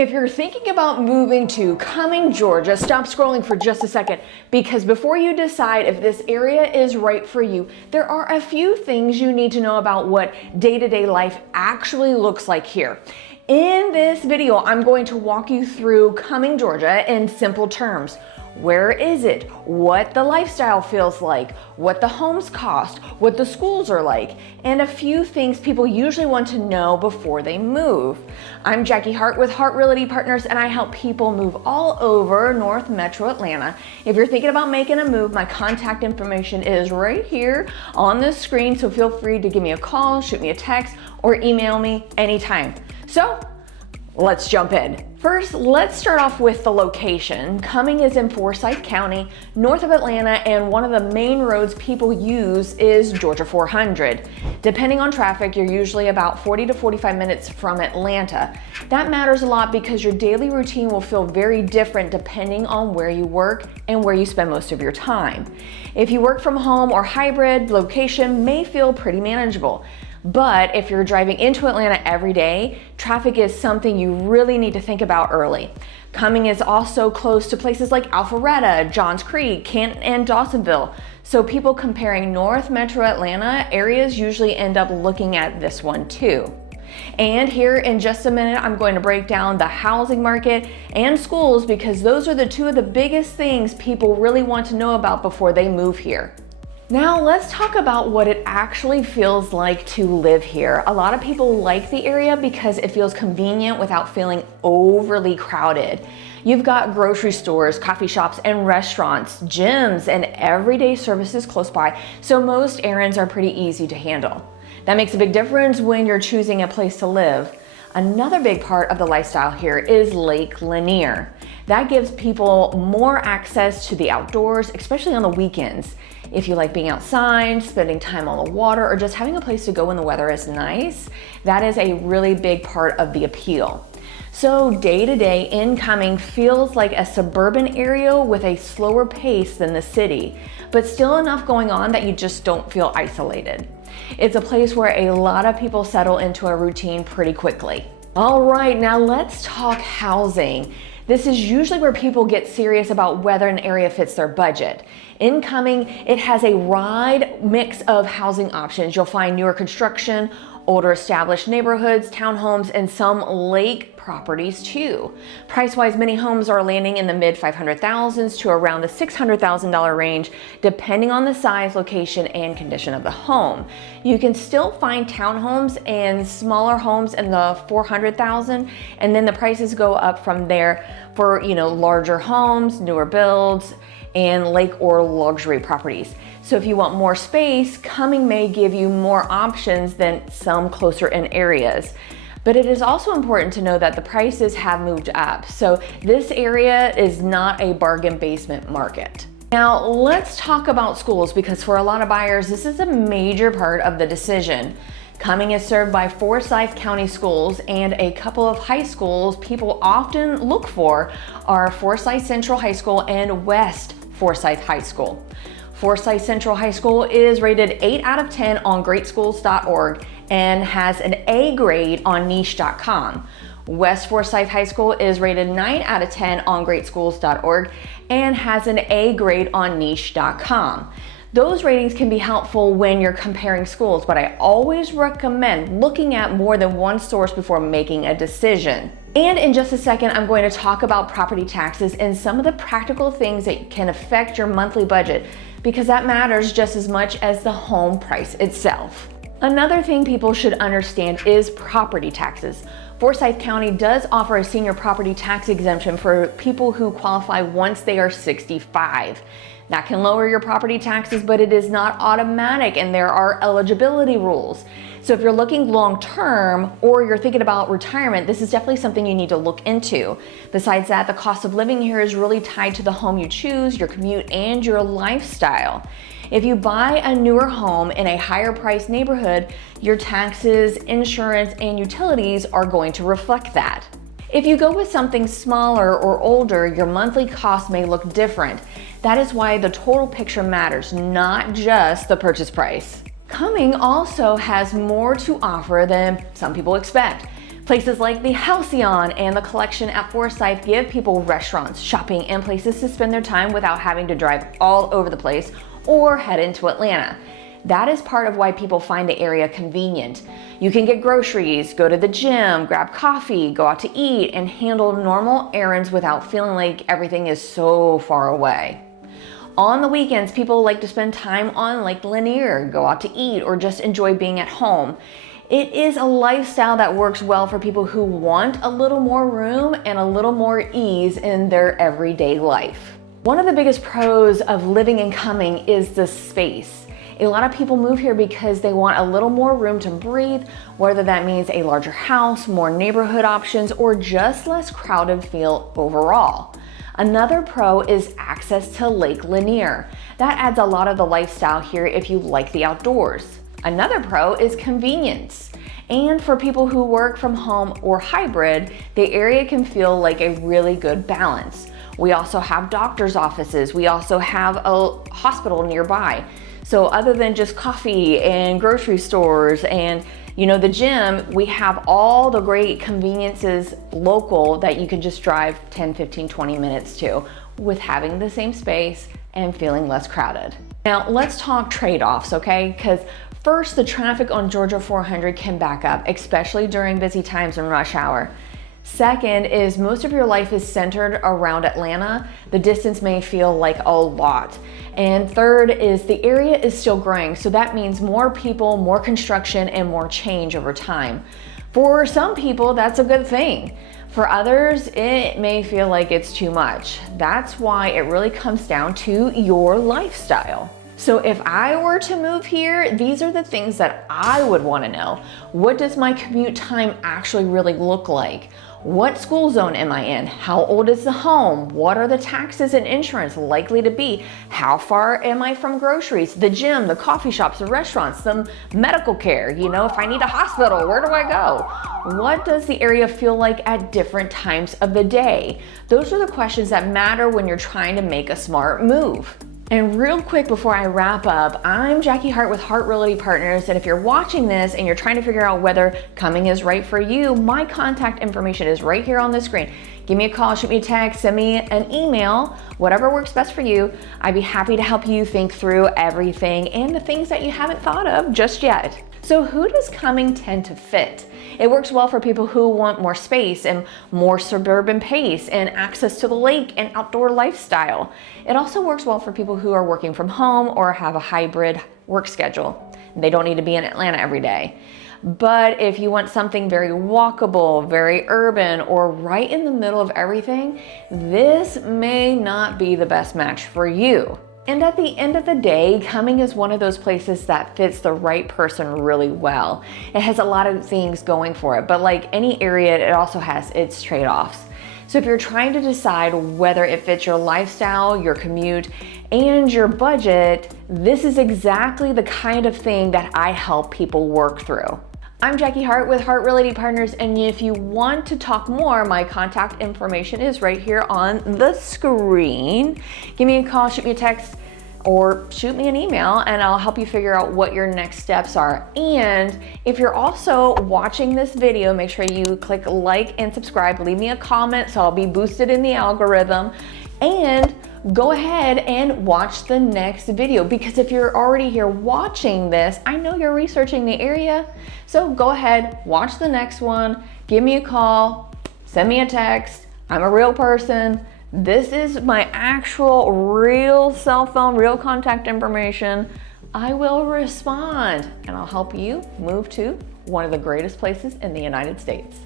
If you're thinking about moving to Cumming, Georgia, stop scrolling for just a second, because before you decide if this area is right for you, there are a few things you need to know about what day-to-day life actually looks like here. In this video, I'm going to walk you through Cumming, Georgia in simple terms. Where is it? What the lifestyle feels like, what the homes cost, what the schools are like, and a few things people usually want to know before they move. I'm Jacquee Hart with Hart Realty Partners, and I help people move all over North Metro Atlanta. If you're thinking about making a move, my contact information is right here on the screen, so feel free to give me a call, shoot me a text, or email me anytime. So, let's jump in. First, let's start off with the location. Cumming is in Forsyth County, north of Atlanta, and one of the main roads people use is Georgia 400. Depending on traffic, you're usually about 40 to 45 minutes from Atlanta. That matters a lot because your daily routine will feel very different depending on where you work and where you spend most of your time. If you work from home or hybrid, location may feel pretty manageable. But if you're driving into Atlanta every day, traffic is something you really need to think about early. Cumming is also close to places like Alpharetta, Johns Creek, Canton, and Dawsonville. So people comparing North Metro Atlanta areas usually end up looking at this one too. And here in just a minute, I'm going to break down the housing market and schools because those are the two of the biggest things people really want to know about before they move here. Now let's talk about what it actually feels like to live here. A lot of people like the area because it feels convenient without feeling overly crowded. You've got grocery stores, coffee shops, and restaurants, gyms, and everyday services close by, so most errands are pretty easy to handle. That makes a big difference when you're choosing a place to live. Another big part of the lifestyle here is Lake Lanier. That gives people more access to the outdoors, especially on the weekends. If you like being outside, spending time on the water, or just having a place to go when the weather is nice, that is a really big part of the appeal. So day to day in Cumming feels like a suburban area with a slower pace than the city, but still enough going on that you just don't feel isolated. It's a place where a lot of people settle into a routine pretty quickly. All right, now let's talk housing. This is usually where people get serious about whether an area fits their budget. In Cumming, it has a wide mix of housing options. You'll find newer construction, older established neighborhoods, townhomes, and some lake properties too. Price-wise, many homes are landing in the mid $500,000s to around the $600,000 range, depending on the size, location, and condition of the home. You can still find townhomes and smaller homes in the $400,000, and then the prices go up from there for, larger homes, newer builds, and lake or luxury properties. So if you want more space, Cumming may give you more options than some closer in areas. But it is also important to know that the prices have moved up. So this area is not a bargain basement market. Now let's talk about schools because for a lot of buyers, this is a major part of the decision. Cumming is served by Forsyth County schools, and a couple of high schools people often look for are Forsyth Central High School and West Forsyth High School. Forsyth Central High School is rated 8 out of 10 on greatschools.org and has an A grade on niche.com. West Forsyth High School is rated 9 out of 10 on greatschools.org and has an A grade on niche.com. Those ratings can be helpful when you're comparing schools, but I always recommend looking at more than one source before making a decision. And in just a second, I'm going to talk about property taxes and some of the practical things that can affect your monthly budget, because that matters just as much as the home price itself. Another thing people should understand is property taxes. Forsyth County does offer a senior property tax exemption for people who qualify once they are 65. That can lower your property taxes, but it is not automatic and there are eligibility rules. So if you're looking long-term or you're thinking about retirement, this is definitely something you need to look into. Besides that, the cost of living here is really tied to the home you choose, your commute, and your lifestyle. If you buy a newer home in a higher priced neighborhood, your taxes, insurance, and utilities are going to reflect that. If you go with something smaller or older, your monthly cost may look different. That is why the total picture matters, not just the purchase price. Cumming also has more to offer than some people expect. Places like the Halcyon and the Collection at Forsyth give people restaurants, shopping, and places to spend their time without having to drive all over the place or head into Atlanta. That is part of why people find the area convenient. You can get groceries, go to the gym, grab coffee, go out to eat, and handle normal errands without feeling like everything is so far away. On the weekends, people like to spend time on Lake Lanier, go out to eat, or just enjoy being at home. It is a lifestyle that works well for people who want a little more room and a little more ease in their everyday life. One of the biggest pros of living in Cumming is the space. A lot of people move here because they want a little more room to breathe, whether that means a larger house, more neighborhood options, or just less crowded feel overall. Another pro is access to Lake Lanier. That adds a lot of the lifestyle here if you like the outdoors. Another pro is convenience. And for people who work from home or hybrid, the area can feel like a really good balance. We also have doctor's offices. We also have a hospital nearby. So other than just coffee and grocery stores and the gym, we have all the great conveniences local that you can just drive 10, 15, 20 minutes to with having the same space and feeling less crowded. Now let's talk trade-offs, okay? Because first, the traffic on Georgia 400 can back up, especially during busy times and rush hour. Second is most of your life is centered around Atlanta. The distance may feel like a lot. And third is the area is still growing, so that means more people, more construction, and more change over time. For some people, that's a good thing. For others, it may feel like it's too much. That's why it really comes down to your lifestyle. So if I were to move here, these are the things that I would want to know. What does my commute time actually really look like? What school zone am I in? How old is the home? What are the taxes and insurance likely to be? How far am I from groceries, the gym, the coffee shops, the restaurants, the medical care? If I need a hospital, where do I go? What does the area feel like at different times of the day? Those are the questions that matter when you're trying to make a smart move. And real quick before I wrap up, I'm Jacquee Hart with Hart Realty Partners, and if you're watching this and you're trying to figure out whether Cumming is right for you, my contact information is right here on the screen. Give me a call, shoot me a text, send me an email, whatever works best for you. I'd be happy to help you think through everything and the things that you haven't thought of just yet. So who does Cumming tend to fit? It works well for people who want more space and more suburban pace and access to the lake and outdoor lifestyle. It also works well for people who are working from home or have a hybrid work schedule. They don't need to be in Atlanta every day. But if you want something very walkable, very urban, or right in the middle of everything, this may not be the best match for you. And at the end of the day, Cumming is one of those places that fits the right person really well. It has a lot of things going for it, but like any area, it also has its trade-offs. So if you're trying to decide whether it fits your lifestyle, your commute, and your budget, this is exactly the kind of thing that I help people work through. I'm Jacquee Hart with Hart Realty Partners, and if you want to talk more, my contact information is right here on the screen. Give me a call, shoot me a text, or shoot me an email, and I'll help you figure out what your next steps are. And if you're also watching this video, make sure you click like and subscribe. Leave me a comment so I'll be boosted in the algorithm. And go ahead and watch the next video, because if you're already here watching this, I know you're researching the area. So go ahead, watch the next one, give me a call, send me a text. I'm a real person. This is my actual real cell phone, real contact information. I will respond, and I'll help you move to one of the greatest places in the United States.